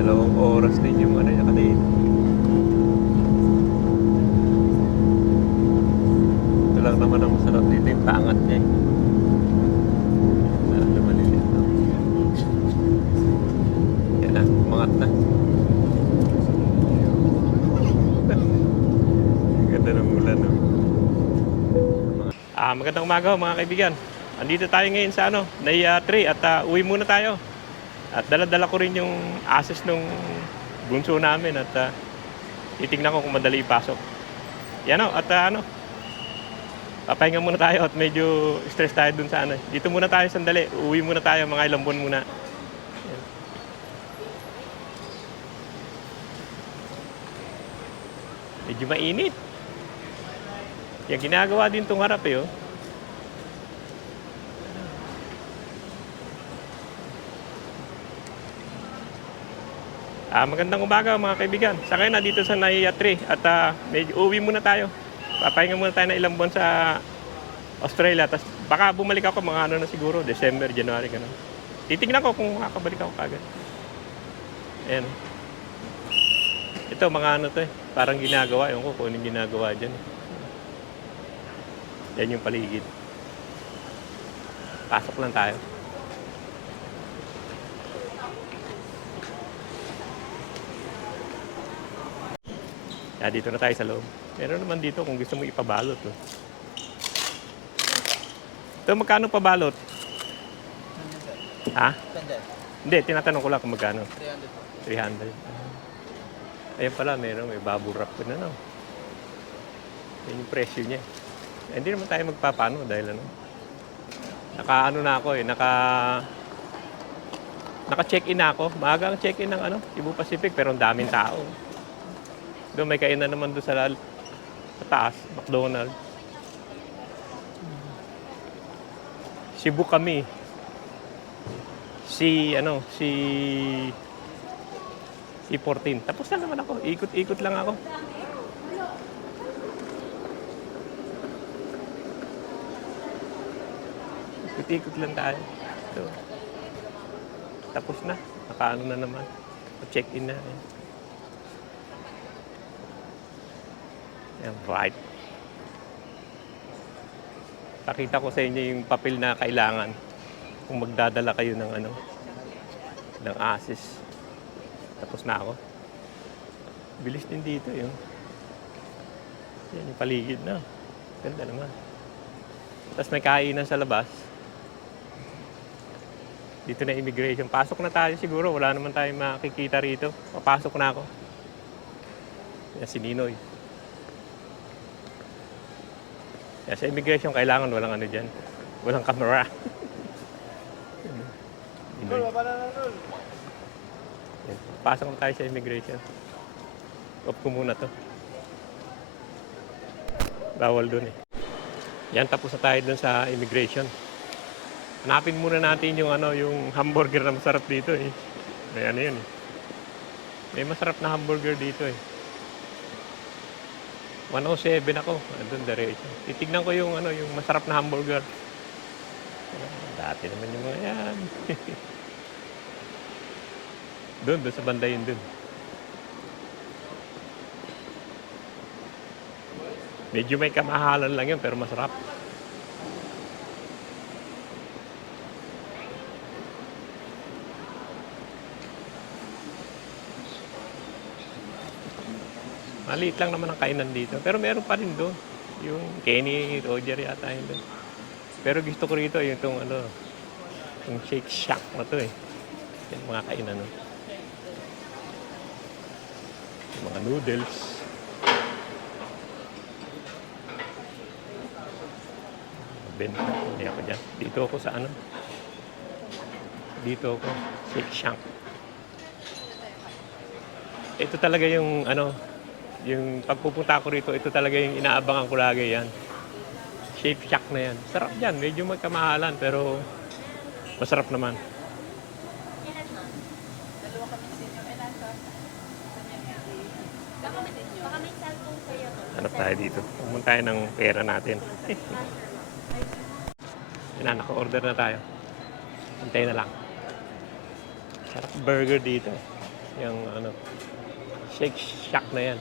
Dalawang oras din yung ano niya kanina. Ito lang naman ang masarap dito yung pangat niya eh. Lalo maliliit no? Yan na, umangat na. Ganda ng ulan no? Magandang umaga mga kaibigan. Andito tayo ngayon sa Naiya 3 at uwi muna tayo. At dala-dala ko rin yung access nung bunso namin at titignan ko kung madali ipasok. Yan at papahinga muna tayo at medyo stress tayo dun sa Dito muna tayo sandali. Uwi muna tayo mga ilang buwan muna. Yan. Medyo mainit. Yung ginagawa din tong harap eh. Magandang umaga mga kaibigan. Sa ngayon nandito sa Naiya 3 at medyo uwi muna tayo. Papahinga muna tayo ng ilang buwan sa Australia. Tapos baka bumalik ako mga na siguro, December, January, ganun. Titignan ko kung makakabalik ako kagad. Ayan. Ito mga to eh. Parang ginagawa. Ewan ko kung anong ginagawa dyan. Yan yung paligid. Pasok lang tayo. Dito na tayo sa loob. Meron naman dito kung gusto mo ipabalot. Ito, magkano pabalot? Ha? Hindi, tinatanong ko lang kung magkano. 300. Ayan pala, may bubble wrap ko na Yan yung presyo niya. Hindi naman tayo magpapano dahil na ako eh, naka-check-in na ako. Maaga ang check-in ng Cebu Pacific pero ang daming tao. Doon may kainan naman doon sa taas, McDonald's. Cebu kami. Si 14. Tapos na naman ako. Ikot-ikot lang ako. Ikot-ikot lang tayo. So, tapos na. Nakaano na naman. Check-in na. Yan, right. Pakita ko sa inyo yung papel na kailangan kung magdadala kayo ng ASIS. Tapos na ako. Bilis din dito yun. Yan yung paligid na. Ganda naman. Tapos may kainan sa labas. Dito na immigration. Pasok na tayo siguro. Wala naman tayong makikita rito. Papasok na ako. Yan si Ninoy. Yan, sa immigration kailangan walang dyan. Walang camera. Yan. Pasok na tayo sa immigration. Off ko muna to. Bawal dun eh. Yan, tapos na tayo dun sa immigration. Hanapin muna natin yung yung hamburger na masarap dito eh. May yun eh. May masarap na hamburger dito eh. 107 ako. Doon diretso. Titignan ko yung yung masarap na hamburger. Dati naman yung mga yan. Doon sa banda yun doon. Medyo may kamahalan lang yun pero masarap. Maliit lang naman ang kainan dito. Pero meron pa rin doon. Yung Kenny, Roger yata yun doon. Pero gusto ko rito yung yung Shake Shack na to eh. Yung mga kainan Yung mga noodles. Benta. Hindi ako dyan. Dito ako sa Dito ako. Shake Shack. Ito talaga yung yung pagpupunta ko rito, ito talaga yung inaabangan ko lagi yan. Shake Shack na yan. Sarap yan. Medyo magkamahalan pero masarap naman. Hanap tayo dito. Pumunta tayo ng pera natin. Naka-order na tayo. Hintay na lang. Sarap burger dito. Yung ano, Shake Shack na yan.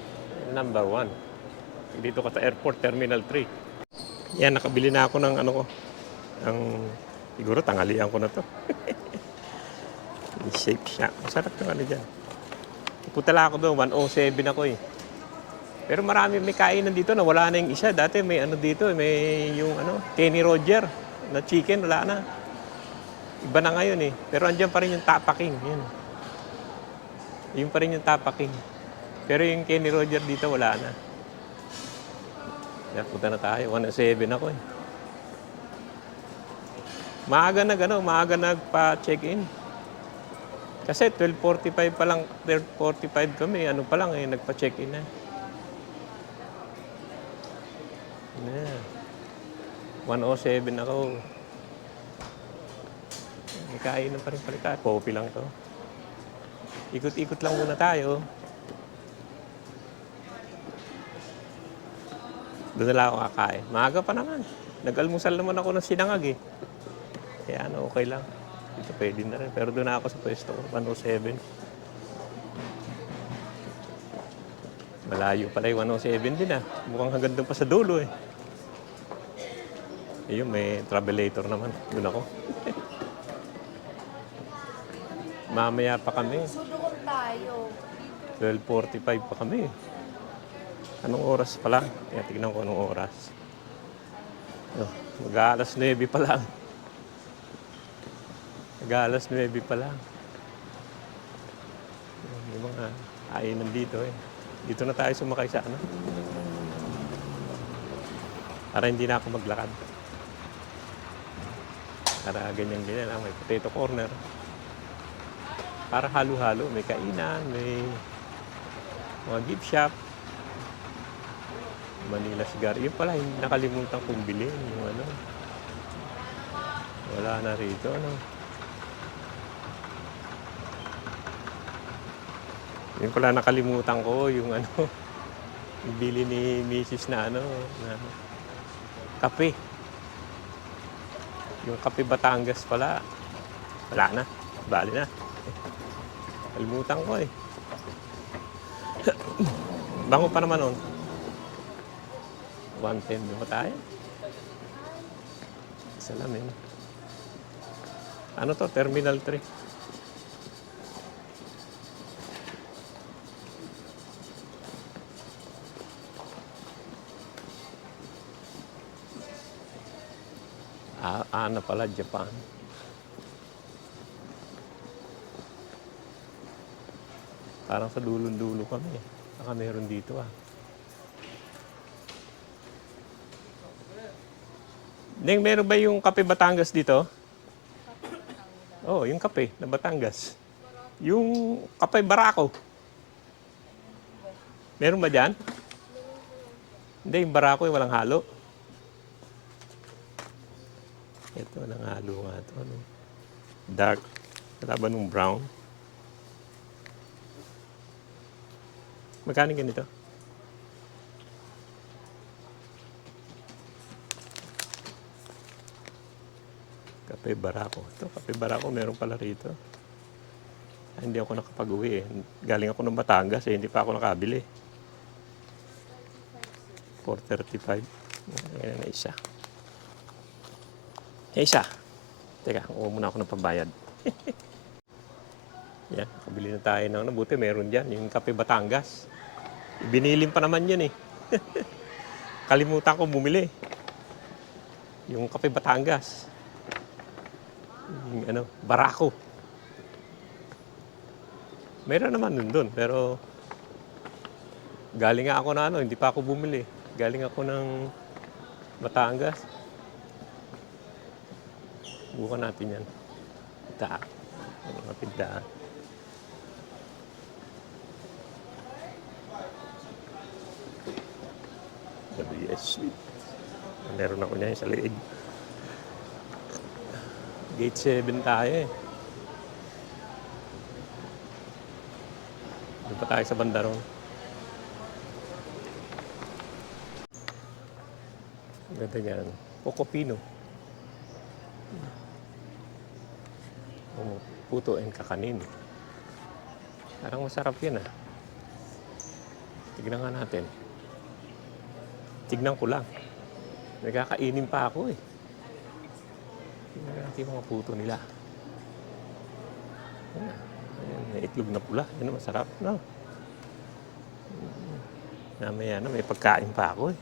Number 1. Dito ka sa Airport Terminal 3. Yan, nakabili na ako ng ano ko. Siguro tanghalian ko na to. Shake Shack. Masarap yung ano dyan. Pupunta lang ako doon. 107 ako eh. Pero marami may kainan dito na wala na yung isa. Dati may ano dito, may yung ano, Kenny Roger na chicken, wala na. Iba na ngayon eh. Pero andyan pa rin yung Tapaking. Yun. Yun pa rin yung Tapaking. Pero yung Kenny Roger dito, wala na. Kaya punta na tayo. 107 ako eh. Maaga nagpa-check-in. Kasi 12:45 pa lang, 12:45 kami. Ano pa lang eh, nagpa-check-in na. Yeah. 107 ako. May kainan pa rin pala tayo. Coffee lang to. Ikot-ikot lang muna tayo. Doon na lang ako kakain. Maaga pa naman. Nag-almusal naman ako ng sinangag eh. Kaya ano, okay lang. Dito pwede na rin. Pero doon na ako sa pwesto ko. 107. Malayo pala yung 107 din ah. Mukhang hanggang doon pa sa dulo eh. Ayun, may travelator naman. Doon ako. Mamaya pa kami. Sudukot tayo. 12:45 pa kami. Anong oras pa lang? Kaya tignan ko anong oras. Oh, mag-aalas 9 pa lang. Mag-aalas 9 pa lang. Yung mga ainan dito eh. Dito na tayo sumakay sa ano. Para hindi na ako maglakad. Para ganyan-ganyan lang. May potato corner. Para halo-halo. May kainan, may mga gift shop. Manila Cigar. Yun pala, hindi nakalimutan kong bilhin. Yung ano. Wala na rito. Ano. Yun pala nakalimutan ko. Yung ano. Yung bili ni Mrs. na ano. Na kape. Yung kape Batangas pala. Wala na. Bali na. Kalimutan ko eh. Bango pa naman nun. 110 ba tayo? Salamin. Ano to? Terminal 3. Ano pala, Japan. Parang sa dulong-dulo kami. Baka meron dito ah. Neng, meron ba yung kape Batangas dito? Oo, yung kape na Batangas. Yung kape Barako. Meron ba dyan? Hindi, yung Barako yung walang halo. Ito, walang halo nga ito. Ano? Dark. Wala ba nung brown? Magkano ganito? Kape Barako. Ito, kape Barako, meron pala rito. Hindi ako nakapag-uwi eh. Galing ako ng Batangas eh, hindi pa ako nakabili. 4.35. Ayan na isa. Isa. Teka, kuha muna ako ng pambayad. Yan, nakabili na tayo ng nabuti. Meron dyan, yung kape Batangas. Binilin pa naman yan eh. Kalimutan ko bumili. Yung kape Batangas. Yung ano, Barako. Meron naman doon, pero galing nga ako na ano, hindi pa ako bumili. Galing ako ng Batangas. Bukan natin yan. Ita. Mga pindahan. WS Suite. Meron ako niya sa liig. Gate 7 tayo eh. Doon pa tayo sa Bandaron. Ganda yan. Pocopino. Puto and kakanin. Parang masarap yan ah. Tignan nga natin. Tignan ko lang. May kakainin pa ako eh. Tignan natin yung mga puto nila. Ayan, may itlog na pula. Yan masarap, no? Namaya na, may pagkain pa ako eh.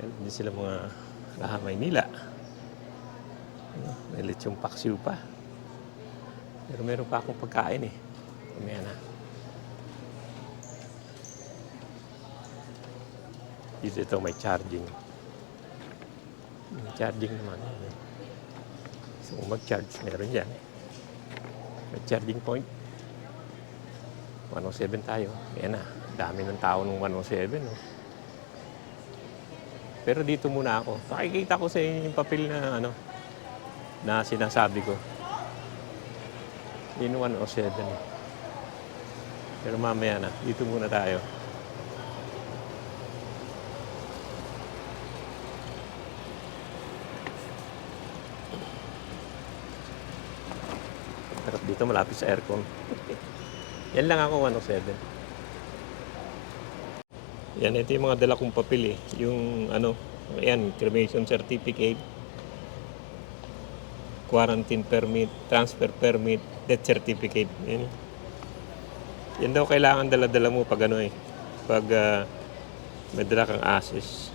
Hindi sila mga Maynila. May lechong paksiw pa. Pero meron pa akong pagkain eh. Mamaya na. Dito may charging. May charging naman. So kung mag-charge, meron dyan. May charging point. 107 tayo. Ayan na. Dami ng tao ng 107. No? Pero dito muna ako. Pakikita ko sa inyo yung papel na na sinasabi ko. Yun 107. Pero mamaya na. Dito muna tayo. Sarap dito, malapit sa aircon. Yan lang ako, 107. Yan, ito yung mga dala kong papel eh. Yung ayan, cremation certificate, quarantine permit, transfer permit, death certificate. Yan daw kailangan dala-dala mo pag pag may dala kang ASIS.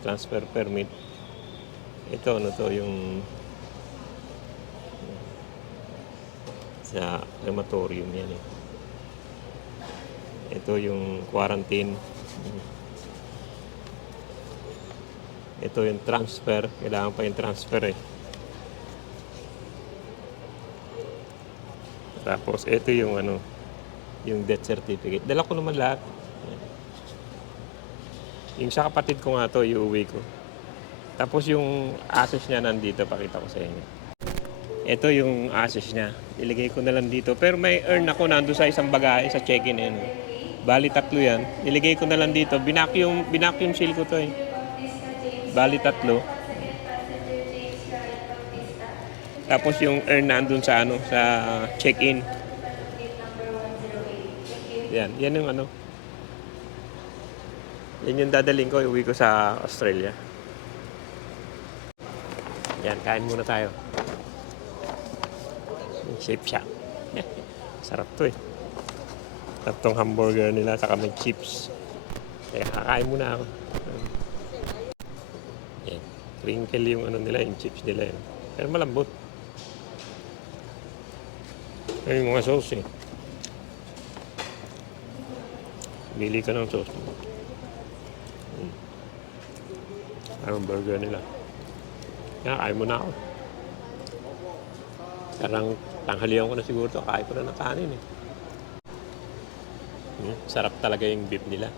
Transfer permit. Ito, yung sa crematorium yan eh. Ito yung quarantine. Ito yung transfer. Kailangan pa yung transfer eh. Tapos ito yung yung death certificate. Dala ko naman lahat. Yung sa kapatid ko nga to, iuwi ko. Tapos yung access niya nandito, pakita ko sa inyo. Ito yung access niya. Iligay ko na lang dito. Pero may earn ako nando sa isang bagahe sa check-in. Bali 3 yan. Iligay ko na lang dito. Binacuum seal ko to eh. Bali 3. Tapos yung earn nandun sa sa check-in. Yan yung Yan yung dadaling ko, iuwi ko sa Australia. Yan, kain muna tayo. Shape Shack. Sarap to eh. Sarap tong hamburger nila, saka may chips. Kaya kakain muna ako. Yan. Crinkle yung nila, yung chips nila yun. Pero malambot. Ay, yung mga sauce eh. Bili ka ng sauce. Ang burger nila. Kaya kain muna ako. Parang tanghalian ko na siguro to. Kain ko na ng kanin eh. Sarap talaga yung beef nila.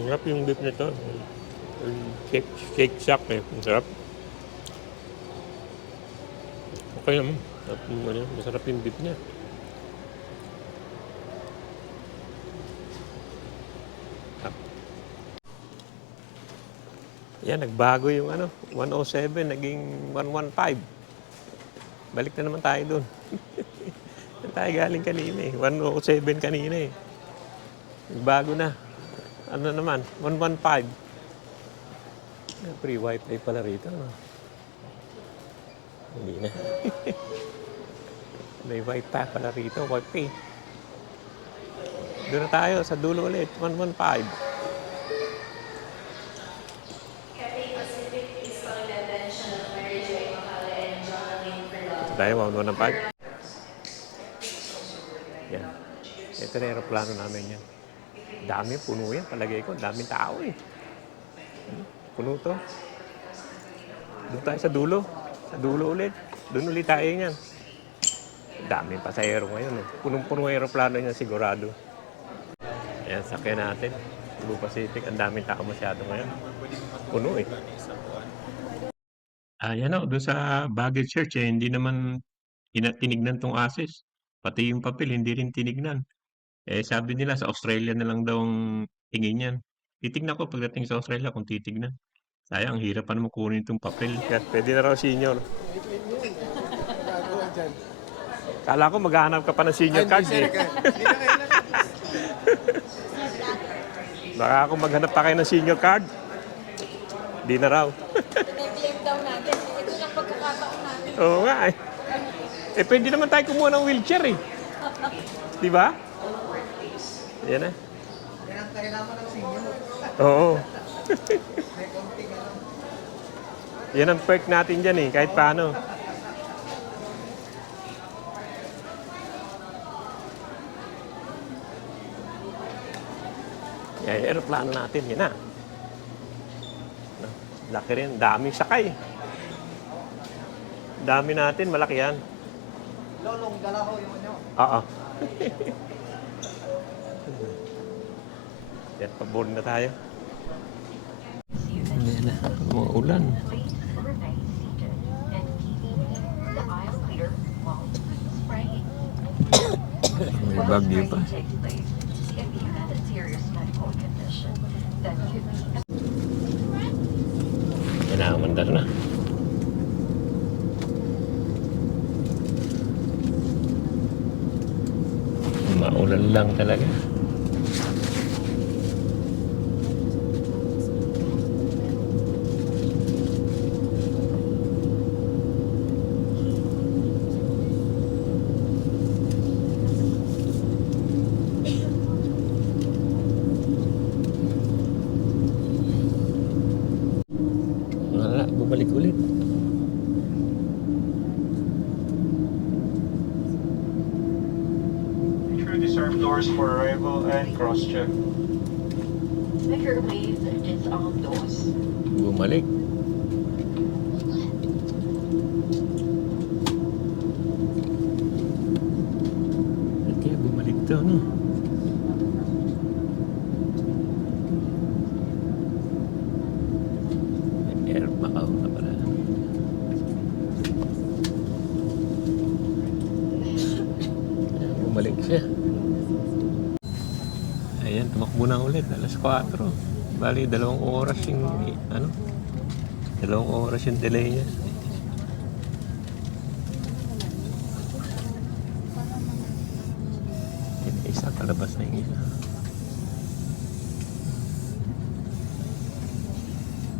Sarap yung beef nito. Shake Shack eh. Sarap. Okay naman. Masarap yung beef niya. Yan, nagbago yung 107, naging 115. Balik na naman tayo doon. Tayo galing kanina eh. 107 kanina eh. Nagbago na. Ano naman? 115. Free wifi pala rito. Hindi na. May wifi pala rito. Wifi. Doon na tayo sa dulo ulit. 115. Tayo, 115. Yan. Ito na aeroplano namin yan. Dami, puno yan. Palagay ko, daming tao eh. Puno to. Doon tayo sa dulo. Sa dulo ulit. Doon ulit tayo yan. Daming pasahero ngayon eh. Punong-puno aeroplano yan sigurado. Ayan, sakyan natin. Cebu Pacific. Ang daming tao masyado ngayon. Puno eh. Yan o, doon sa baggage search eh, hindi naman tinignan tong ASIS. Pati yung papel, hindi rin tinignan. Eh, sabi nila sa Australia na lang daw ang tingin yan. Titignan ko pagdating sa Australia kung titignan. Sayang, ang hirap pa naman kunin itong papel. Kaya pwede na raw senior. Kala ko maghahanap ka pa ng senior card eh. Hindi na kailan. Baka ako maghanap pa kayo ng senior card. Di na raw. Pinipilit daw natin. Ito lang pagkakataon natin. Oo nga eh. Eh pwede naman tayo kumuha ng wheelchair eh. Di ba? Yan na. Yan ang kailangan ng senior. Oo. May konting ano. Yan ang perk natin dyan eh, kahit paano. Yan, yung aeroplano natin, yan na. Laki rin, daming sakay. Dami natin, malaki yan. Lolong, dala ko yung ano. Oo. Yan, paboard na tayo. Yan na, maulan. May bagyo pa. Yan na, mandar na. Maulan lang talaga. Wala, bumalik ulit. Ensure disarm doors for arrival and cross-check. Microwave disarm doors. Bumalik. Okay, bumalik to, no? Air Macau na pala. Ayan, bumalik siya. Ayan, tumakbo na ulit. Alas 4. Bali, 2 oras yung, ano? 2 oras yung delay niya. Yan, isa, palabas na yung isa.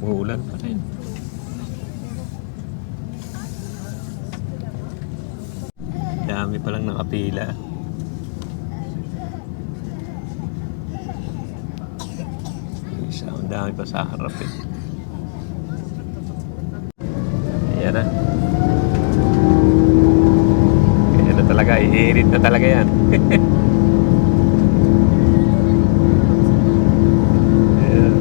Uulan pa rin. Dami palang nakapila. Isa, ang dami pa sa harap eh. Ayan na. Kaya na talaga, iirit na talaga yan. Ayan.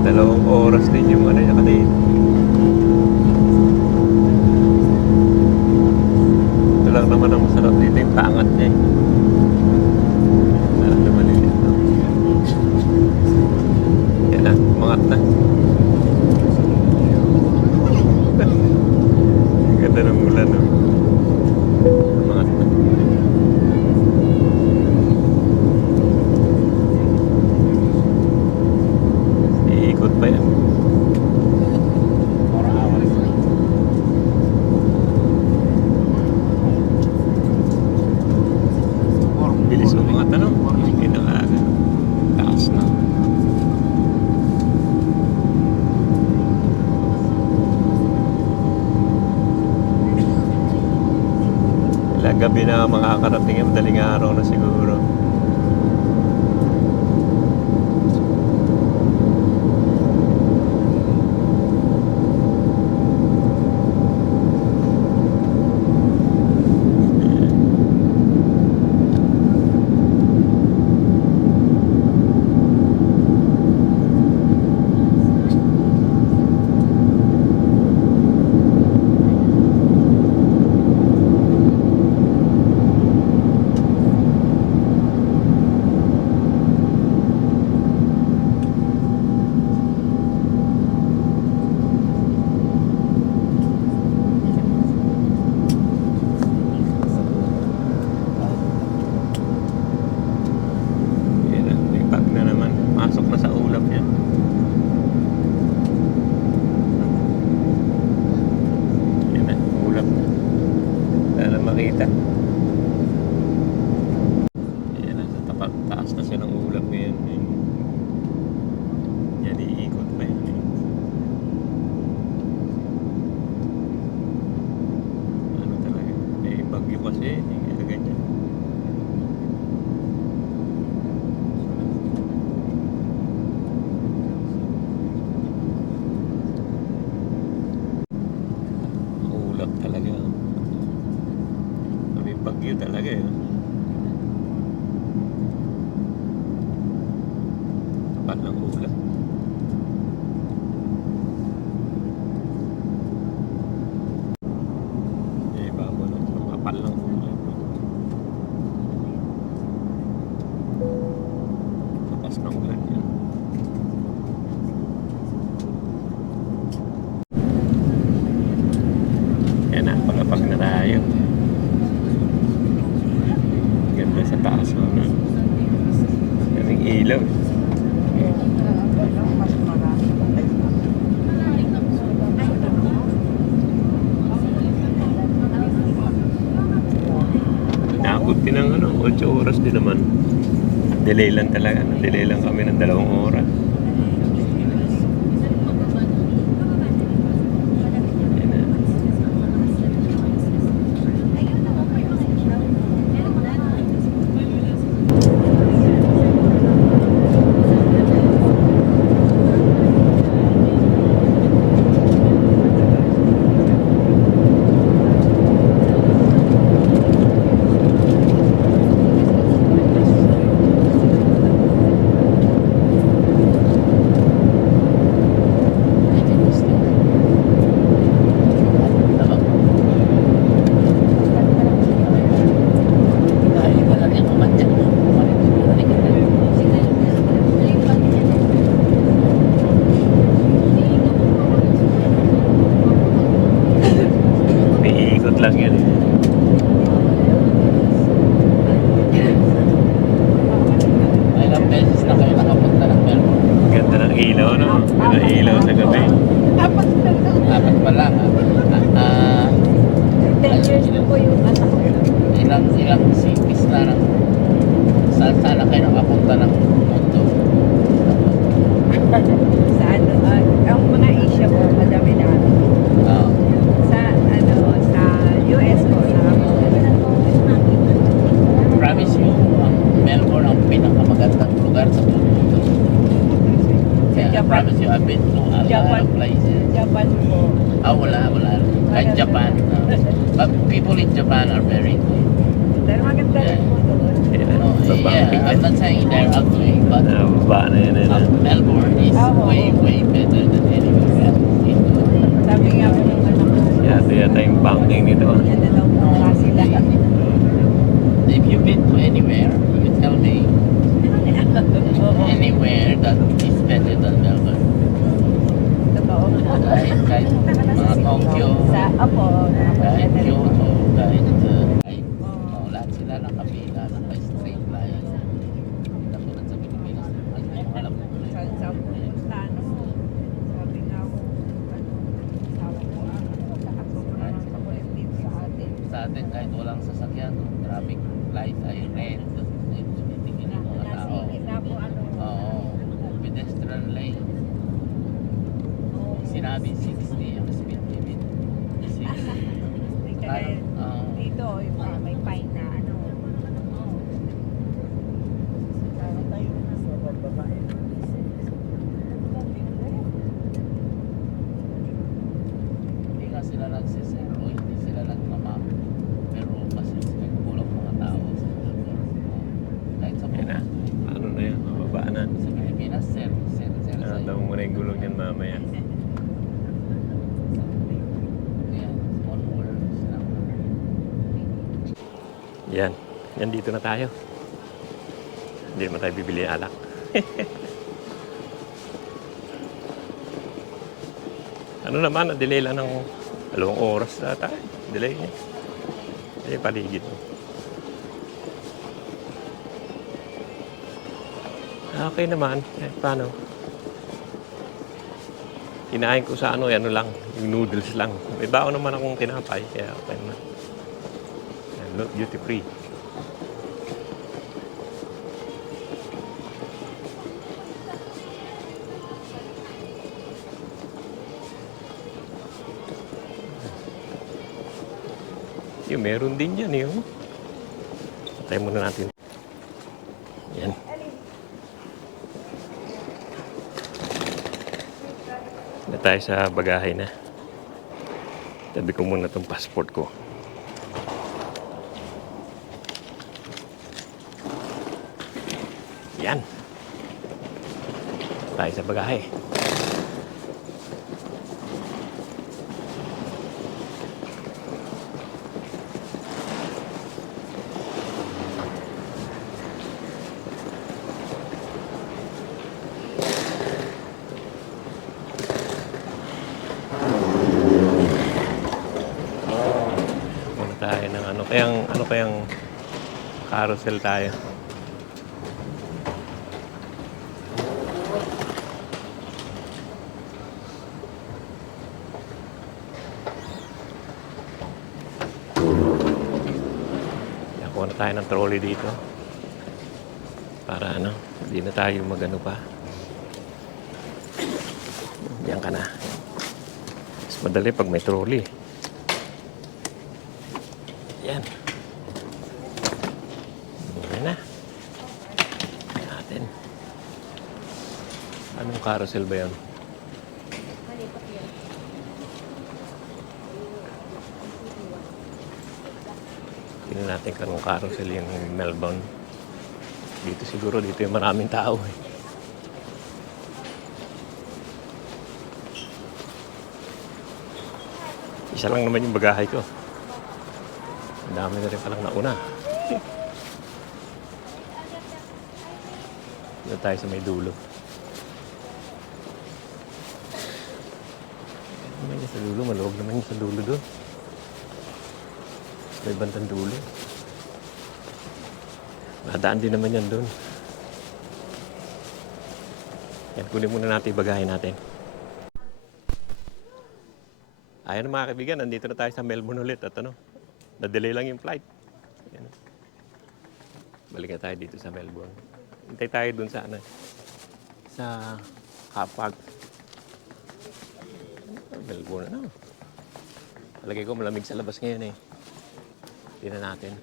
Dalawang oras din yung ano yung kanina. Ito lang naman ang masarap dito yung pangat niya eh. Ano maliliit no? Yan na, umangat na. Ang ganda ng ulan no? Umangat na. Iikot pa yan. Bilis umangat na no? Hindi na nga. Taas na. Ilang gabi na makakarating yung madaling araw na siguro. kapal ng ulan. Iba mo lang, kapal ng ulan. Lakas ng ulan yan. Yan na, palapag na tayo. Ganda sa taas mo na. Kaming ilaw. Mas marami. Naabot din ng 8 oras din naman. Delay lang talaga. Delay lang kami ng 2 oras. Yan na. May ikot lang yan eh. Ilang beses na kayo nakapunta ng Melbourne? Ganda ng ilaw, no? Ganda ng ilaw sa gabi. Apat pa lang. 10 years na po yung anak ko. Ilang cities na lang. Saan sana kayo nakapunta ng mundo? Sa ano, ang mga Asia po, madami na. Ah, Sa ano, sa US po, promise you, ang Melbourne ang pinakamagandang lugar sa buong mundo. Kaya I Japan. promise you, I've been to a lot Japan. of places. Japan po. Wala. Kahit Japan. But people in Japan are very good. Dahil maganda rin po doon. Yeah, I'm not saying they're ugly, but Baba na yan. Melbourne is way better than anywhere else in the world. Sabi nga po ng anak ko, Yata yung banking nito. yan na daw po klase lahat. If you've been to anywhere, you tell me anywhere that is better than Melbourne. Totoo. Kahit mga Tokyo, Sa Apo, kahit nakapaganda rin po. Kyoto, kahit lahat sila nakapila, naka-straight line. Katulad sa Pilipinas, hindi ko alam kung ano Sa yun. pupunta, ano, sabi nga ako, ano, sabi ko, sobrang makulit dito sa atin. Sa atin, kahit walang sasakyan, traffic light ay red. Tumitingin yung mga tao. Nasingit na po, ano, Oo, pedestrian lane. Sinabi 60 ang speed limit. 60. kaya Oo. dito, yung mga may pine na, ano, Hindi nga sila nagsisero, hindi sila nagmamap. Pero kasi kulang mga tao sa Melbourne. Kahit sa Yan na. Ano na yan? Mababa na. sa Pilipinas, sir Daw mo na yung gulong yan mamaya. Yan, small words lang. Yan. Yan dito na tayo. Hindi naman tayo bibili ng alak. Ano naman, na-delay lang ng 2 oras na tayo. Delay niya. Paligid mo. Okay naman. Paano? Kinain ko sa ano lang, yung noodles lang. May baon naman akong tinapay, kaya okay naman. Duty free. Yung meron din yan yung. Patay muna natin. Yan. Na tayo sa bagahe na. Tabi ko muna itong passport ko. Yan. tayo sa bagahe. Muna tayo ng ano kayang carousel tayo. Kuha na tayo ng trolley dito. Para hindi na tayo magano pa. Diyan ka na. Mas madali pag may trolley. Yan. Yan na. Natin. Anong carousel ba yan? Tingnan natin kung anong carousel yung Melbourne. Dito siguro, dito yung maraming tao eh. Isa lang naman yung bagahe ko. Ang dami na rin palang nauna. Doon tayo sa may dulo. Ano naman yung sa dulo? Maluwag naman yung sa dulo doon. May bandang dulo. Madaan din naman yan doon. Yan, kunin muna natin yung bagahe natin. Ayan mga kaibigan, nandito na tayo sa Melbourne ulit at na-delay lang yung flight. Yan. Balik na tayo dito sa Melbourne. Hintay tayo dun sa sa car park. Melbourne, Palagay ko malamig sa labas ngayon eh. Tingnan natin.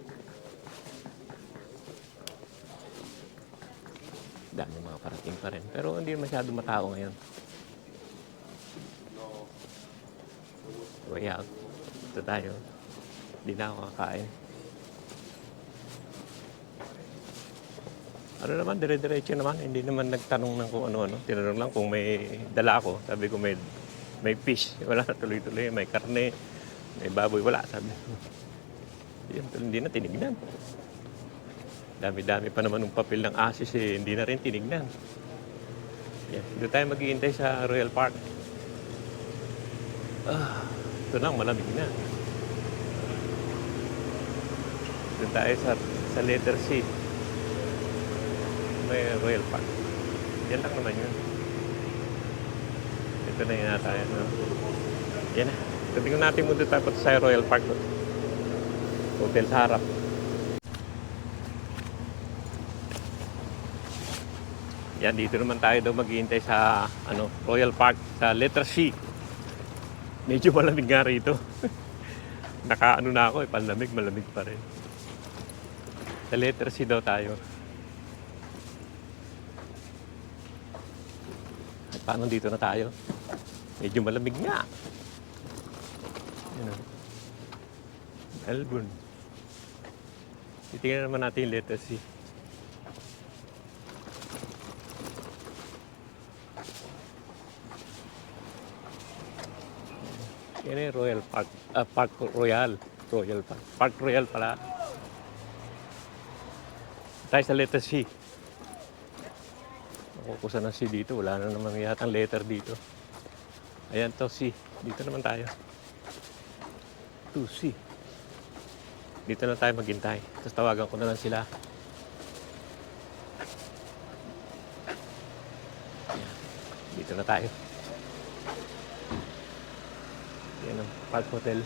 Dami mga parating pa rin. Pero hindi masyado matao ngayon. Way out. Ito tayo. Hindi na ako kakain. Ano naman, dire-diretso naman. Hindi naman nagtanong ng kung ano-ano. Tinanong lang kung may dala ako. Sabi ko may fish. Wala na, tuloy-tuloy. May karne. May baboy. Wala, sabi. Hindi na tinignan. Dami-dami pa naman ng papel ng ASIS eh. Hindi na rin tinignan. Yan. Doon tayo maghihintay sa Royal Park. Ito na, malamig na. Doon tayo sa letter C. May Royal Park. Yan lang naman yun. Ito na yun na tayo. Yan na. Tingnan natin muna tayo sa Royal Park. Hotel sa harap. Yan, dito naman tayo daw maghihintay sa Royal Park sa letter C. Medyo malamig nga rito. Nakaano na ako panlamig, malamig pa rin. Sa letter C daw tayo. At paano dito na tayo? Medyo malamig nga. Melbourne. Titingnan naman natin yung letter C. Yan yung Royal Park. Park Royal. Royal Park. Park Royal pala. Tayo sa letter C. Kukusan ng C dito. Wala na naman yatang letter dito. Ayan to C. Dito naman tayo. 2C. Dito na tayo maghintay. Tapos tawagan ko na lang sila. Ayan. Dito na tayo. Yan ang Park Hotel.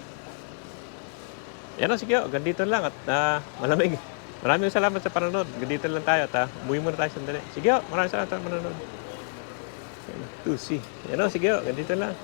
Yan o, sige o. Gandito lang at malamig. Maraming salamat sa panonood. Gandito lang tayo at umuwi muna tayo sandali. Sige o, maraming salamat sa panonood. 2C. Yan o, sige o. Gandito lang.